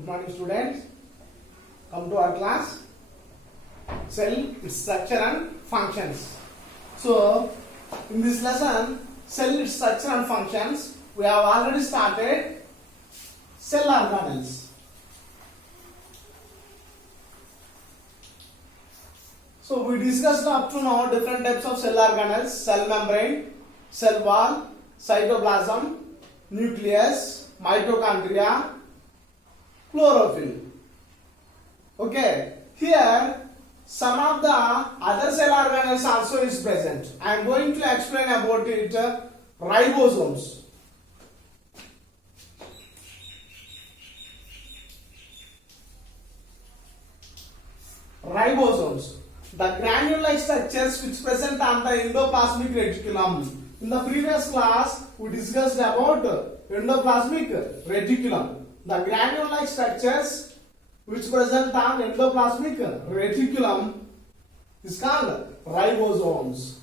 Good morning, students. Come to our class. Cell, its structure and functions. So, in this lesson, cell, its structure and functions, we have already started cell organelles. So, we discussed up to now different types of cell organelles: cell membrane, cell wall, cytoplasm, nucleus, mitochondria, chlorophyll. Okay, here some of the other cell organelles also is present. I am going to explain about it. Ribosomes. Ribosomes, the granule-like structures which present on the endoplasmic reticulum. In the previous class, we discussed about endoplasmic reticulum. The granule-like structures which present on endoplasmic reticulum is called ribosomes.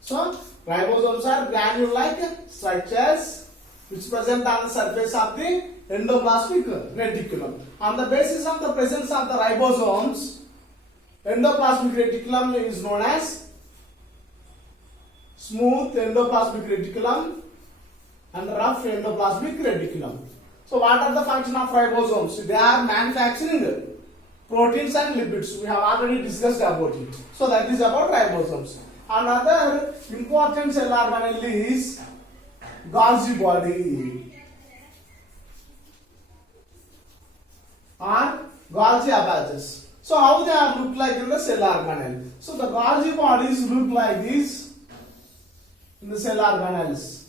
So, ribosomes are granule-like structures which present on the surface of the endoplasmic reticulum. On the basis of the presence of the ribosomes, endoplasmic reticulum is known as smooth endoplasmic reticulum and rough endoplasmic reticulum. So, what are the function of ribosomes? They are manufacturing proteins and lipids. We have already discussed about it. So, that is about ribosomes. Another important cell organelle is Golgi body or Golgi abages. So, how they are look like in the cell organelle? So, the Golgi bodies look like this in the cell organelles.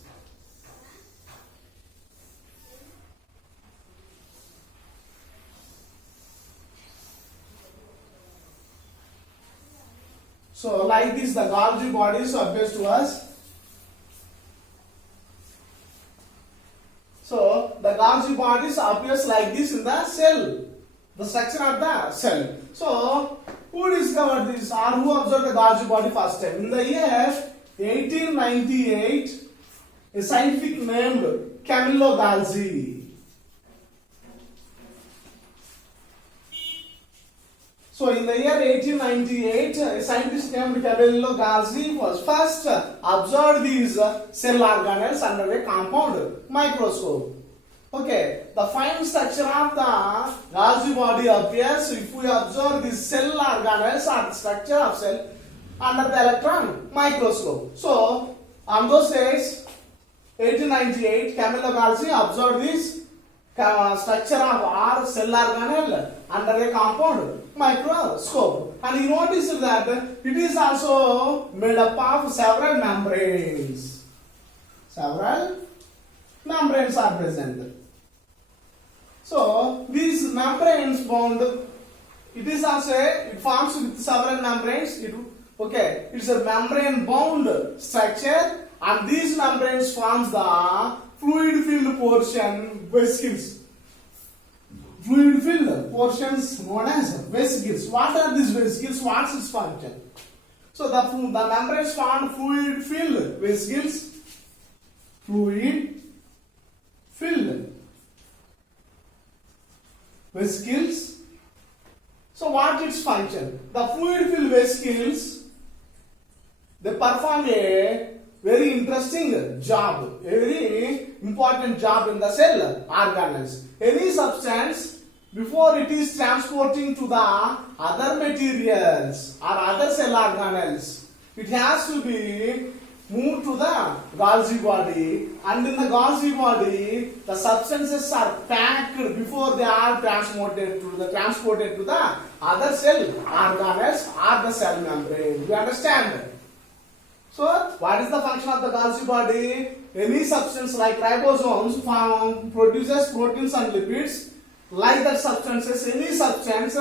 So, like this, the Golgi bodies appears to us. So, the Golgi bodies appears like this in the cell, the structure of the cell. So, who discovered this or who observed the Golgi body first time? In the year 1898, a scientific named Camillo Golgi. So, in the year 1898, a scientist named Camillo Golgi was first observed these cell organelles under a compound microscope. Okay, the fine structure of the Golgi body appears if we observe these cell organelles or the structure of cell under the electron microscope. So, on those days, 1898, Camillo Golgi observed this structure of our cell organelle under a compound microscope, and he noticed that it is also made up of several membranes. Several membranes are present. So, these membranes bound, it is also it forms with several membranes. It's a membrane bound structure, and these membranes forms the fluid filled portion vesicles. Fluid filled portions known as vesicles. What are these vesicles? What's its function? So, the membranes form fluid filled vesicles. Fluid filled vesicles. So, what its function? The fluid filled vesicles, they perform a very interesting job, a very important job in the cell organelles. Any substance, before it is transporting to the other materials or other cell organelles, it has to be moved to the Golgi body, and in the Golgi body, the substances are packed before they are transported to the other cell organelles or the cell membrane. You understand? So, what is the function of the Golgi body? Any substance like ribosomes produces proteins and lipids. Like that substances, any substance,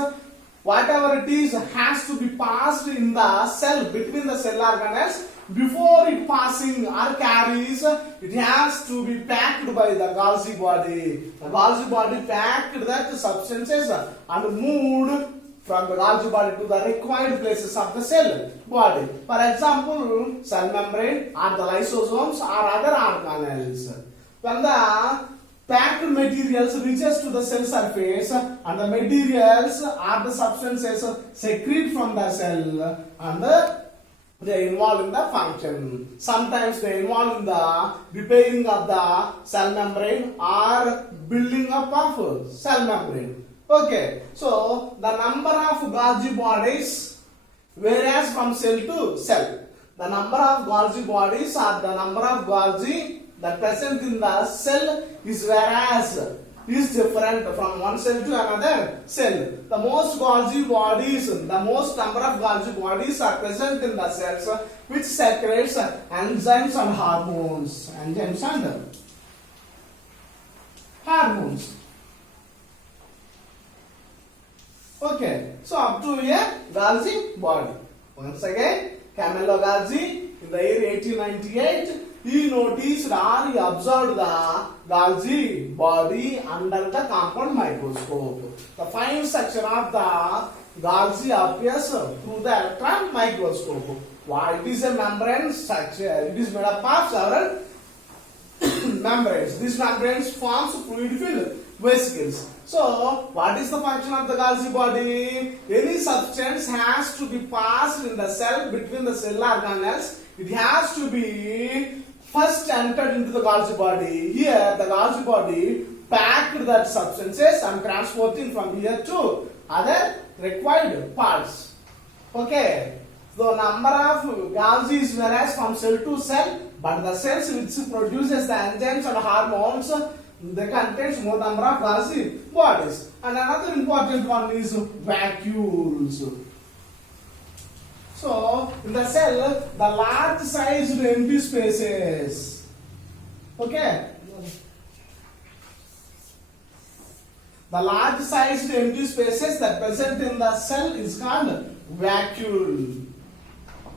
whatever it is, has to be passed in the cell, between the cell organelles. Before it passing or carries, it has to be packed by the Golgi body. The Golgi body packed that substances and moved from the Golgi body to the required places of the cell body. For example, cell membrane or the lysosomes or other organelles. When the materials reaches to the cell surface, and the materials are the substances secrete from the cell, and they involve in the function. Sometimes they involve in the repairing of the cell membrane or building up of cell membrane. Okay, so the number of Golgi bodies varies from cell to cell. The number of Golgi bodies or the number of Golgi that present in the cell is different from one cell to another cell. The most Golgi bodies, the most number of Golgi bodies are present in the cells which secretes enzymes and hormones. Enzymes and hormones. Okay, so up to here Golgi body. Once again, Camillo Golgi in the year 1898, he noticed or he observed the Golgi body under the compound microscope. The fine structure of the Golgi appears through the electron microscope. Why it is a membrane structure? It is made up of several membranes. These membranes forms fluid-filled vesicles. So, what is the function of the Golgi body? Any substance has to be passed in the cell between the cell organelles. It has to be first entered into the Golgi body. Here, the Golgi body packed that substances and transporting from here to other required parts. Okay. The number of Golgi varies from cell to cell, but the cells which produces the enzymes and hormones, they contain more number of Golgi bodies. And another important one is vacuoles. So, in the cell, the large sized empty spaces. Okay? The large sized empty spaces that present in the cell is called vacuole.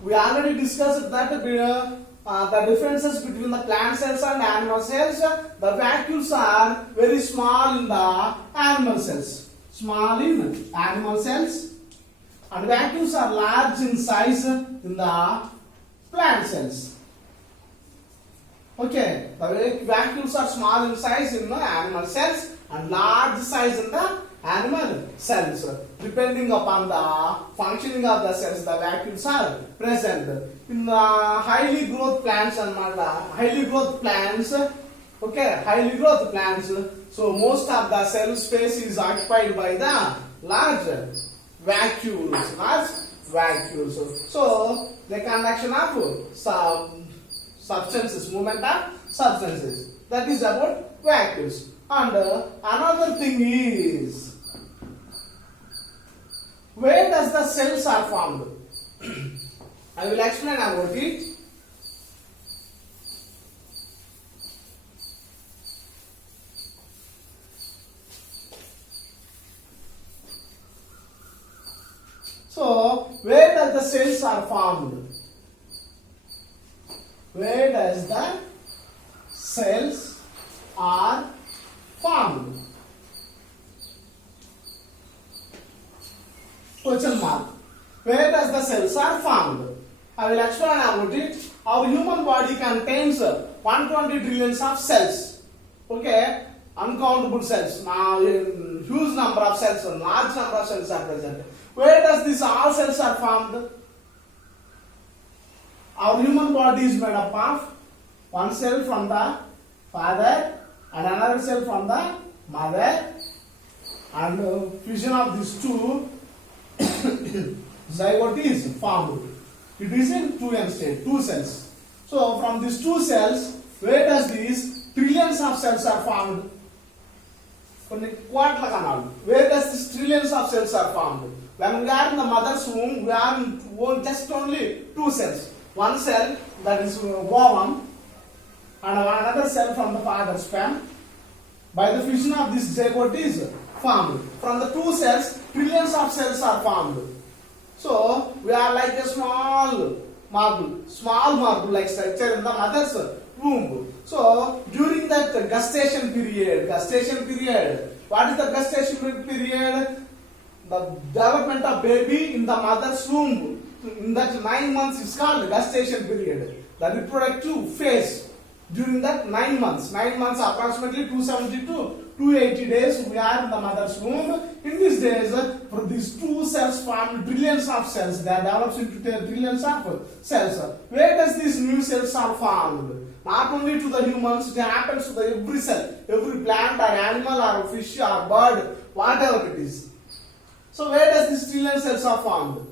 We already discussed that the differences between the plant cells and animal cells. The vacuoles are very small in the animal cells. Small in animal cells. And vacuoles are large in size in the plant cells. Okay, the vacuoles are small in size in the animal cells and large size in the animal cells. Depending upon the functioning of the cells, the vacuoles are present. In the highly growth plants and highly growth plants, so most of the cell space is occupied by the large vacuoles. So the conduction of substances, movement of substances. That is about vacuoles. And another thing is, where does the cells are formed? I will explain about it. So, where does the cells are formed? Where does the cells are formed? Question mark. Where does the cells are formed? I will explain about it. Our human body contains 120 trillions of cells. Okay, uncountable cells. Now, huge number of cells, large number of cells are present. Where does this all cells are formed? Our human body is made up of one cell from the father and another cell from the mother, and fusion of these two zygote is formed. It is in 2n state, two cells. So from these two cells, where does these trillions of cells are formed? Where does these trillions of cells are formed? When we are in the mother's womb, we are in just only two cells. One cell, that is ovum, and another cell from the father's sperm. By the fusion of this zygote is formed. From the two cells, trillions of cells are formed. So, we are like a small marble like structure in the mother's womb. So, during that gestation period, what is the gestation period? The development of baby in the mother's womb, in that 9 months is called gestation period. The reproductive phase. During that 9 months, approximately 270 to 280 days, we are in the mother's womb. In these days, these two cells form trillions of cells. They are developed into trillions of cells. Where does these new cells are formed? Not only to the humans, it happens to the every cell, every plant or animal or fish or bird, whatever it is. So where does these trillion cells are formed?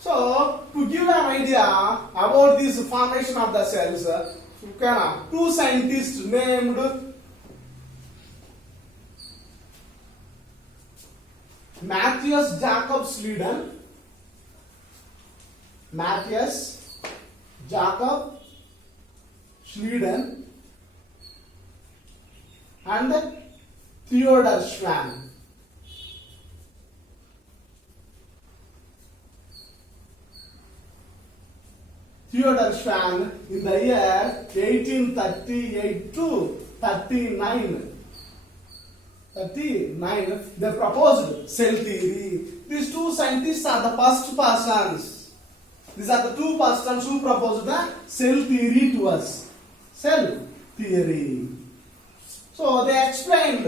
So to give an idea about this formation of the cells, two scientists named Matthias Jacob Schleiden, and Theodor Schwann. Theodor Schwann in the year 1838 to 39, they proposed cell theory. These two scientists are the first persons. These are the two persons who proposed the cell theory to us. Cell theory. So they explained,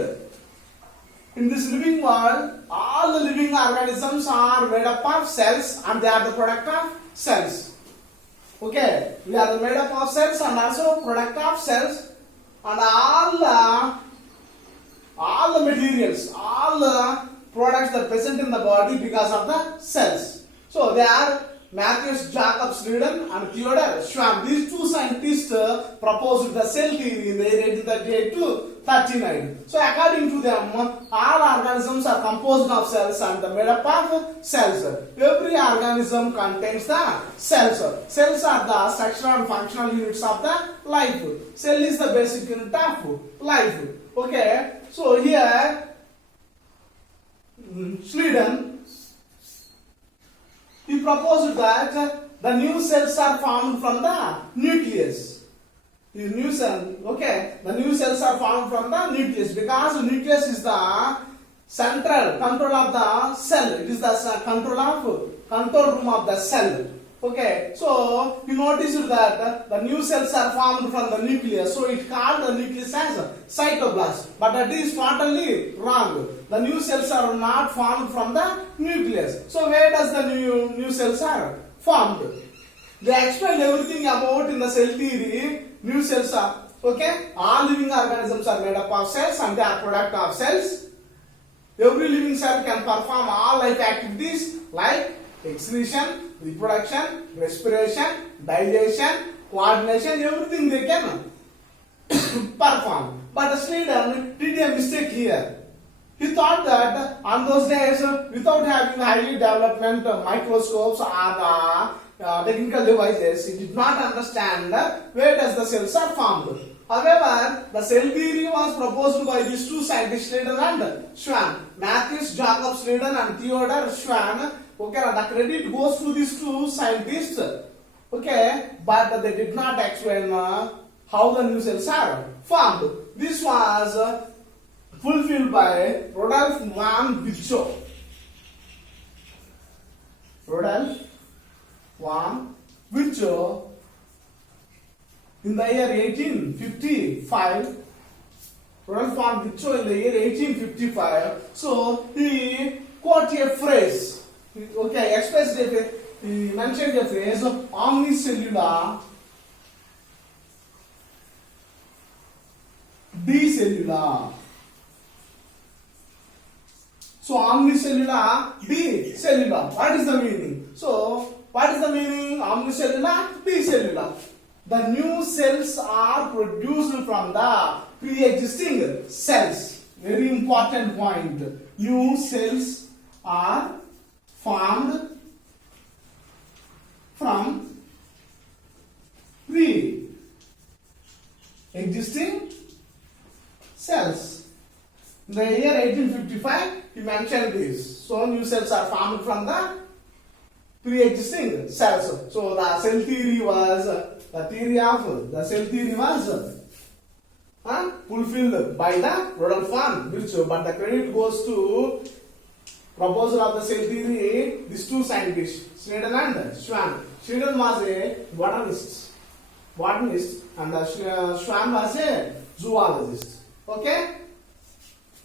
in this living world, all the living organisms are made up of cells and they are the product of cells. Okay, we are made up of cells and also product of cells, and all the materials, all the products that are present in the body because of the cells. So they are Matthias Jacob Schleiden and Theodor Schwann. These two scientists proposed the cell theory in the year 1838 to 39. So according to them, all organisms are composed of cells and made up of cells. Every organism contains the cells. Cells are the structural and functional units of the life. Cell is the basic unit of life. Okay, so here Schleiden, he proposed that the new cells are formed from the nucleus. The new cells are formed from the nucleus because the nucleus is the central control of the cell. It is the control room of the cell. Okay, so you noticed that the new cells are formed from the nucleus, so it called the nucleus as cytoplasm. But that is totally wrong. The new cells are not formed from the nucleus. So where does the new cells are formed? They explained everything about in the cell theory. New cells are, okay, all living organisms are made up of cells and they are product of cells. Every living cell can perform all life activities like excretion, reproduction, respiration, digestion, coordination, everything they can perform. But Schleiden did a mistake here. He thought that on those days, without having highly development microscopes or technical devices, he did not understand where does the cells are formed. However, the cell theory was proposed by these two scientists, Schleiden and Schwann. Matthias Jacob Schleiden and Theodor Schwann. Okay, the credit goes to these two scientists. Okay, but they did not explain how the new cells are formed. This was fulfilled by Rudolf von Virchow. Rudolf von Virchow in the year 1855. Rudolf von Virchow in the year 1855. So he quoted a phrase. Okay, expressed a phrase. He mentioned a phrase of omnicellular, decellular. So omnicellular, decellular. What is the meaning? So what is the meaning? Omnicellular, decellular. The new cells are produced from the pre-existing cells. Very important point. New cells are formed from pre-existing cells. In the year 1855, he mentioned this. So new cells are formed from the pre-existing cells. So the cell theory was fulfilled by the Rudolf von Virchow, but the credit goes to proposal of the cell theory these two scientists, Schleiden and Schwann. Schleiden was a botanist. botanist, and Schwann was a zoologist. Okay.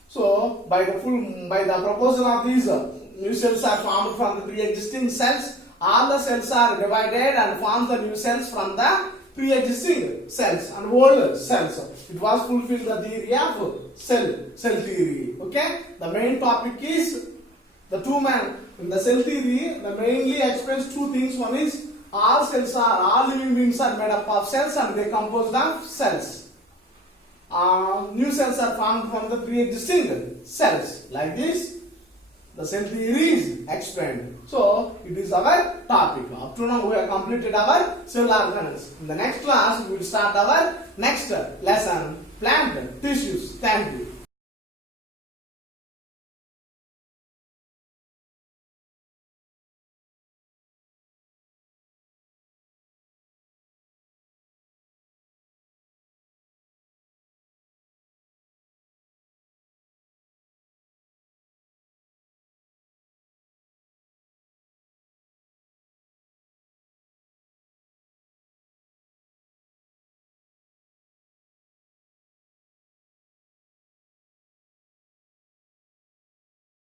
So by the proposal of these new cells are formed from the pre-existing cells. All the cells are divided and form the new cells from the pre-existing cells and old cells. It was fulfilled the theory of cell theory. Okay. The main topic is the in the cell theory. The mainly explains two things. One is all living beings are made up of cells and they composed of cells. New cells are formed from the pre-existing cells. Like this, the cell theory is explained. So, it is our topic. Up to now, we have completed our cell organelles. In the next class, we will start our next lesson, plant tissues. Thank you.